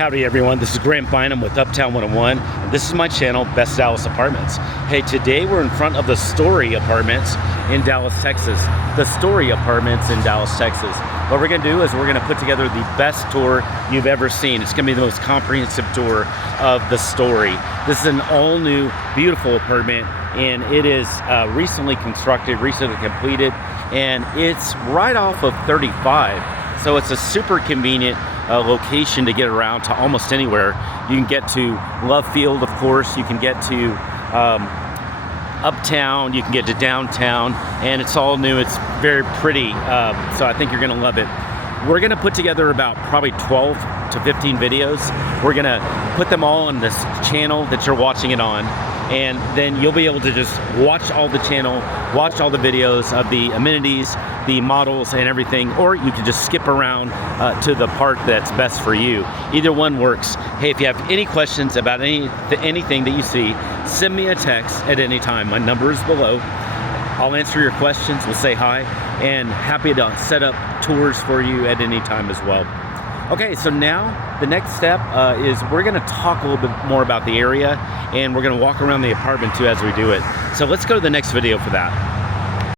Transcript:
Howdy everyone, this is Grant Bynum with Uptown 101, and this is my channel, Best Dallas Apartments. Hey, today we're in front of the Storey Apartments in Dallas, Texas. The Storey Apartments in Dallas, Texas. What we're gonna do is we're gonna put together the best tour you've ever seen. It's gonna be the most comprehensive tour of the Storey. This is an all new, beautiful apartment, and it is recently constructed, recently completed, and it's right off of 35. So it's a super convenient location to get around to almost anywhere. You can get to Love Field, of course. You can get to Uptown. You can get to downtown, and it's all new. It's very pretty. So I think you're gonna love it. We're gonna put together about probably 12 to 15 videos. We're gonna put them all on this channel that you're watching it on, and then you'll be able to just watch all the channel, watch all the videos of the amenities, the models and everything, or you can just skip around to the part that's best for you. Either one works. Hey, if you have any questions about anything that you see, send me a text at any time. My number is below. I'll answer your questions, we'll say hi, and happy to set up tours for you at any time as well. Okay, so now the next step is we're gonna talk a little bit more about the area, and we're gonna walk around the apartment too as we do it. So let's go to the next video for that.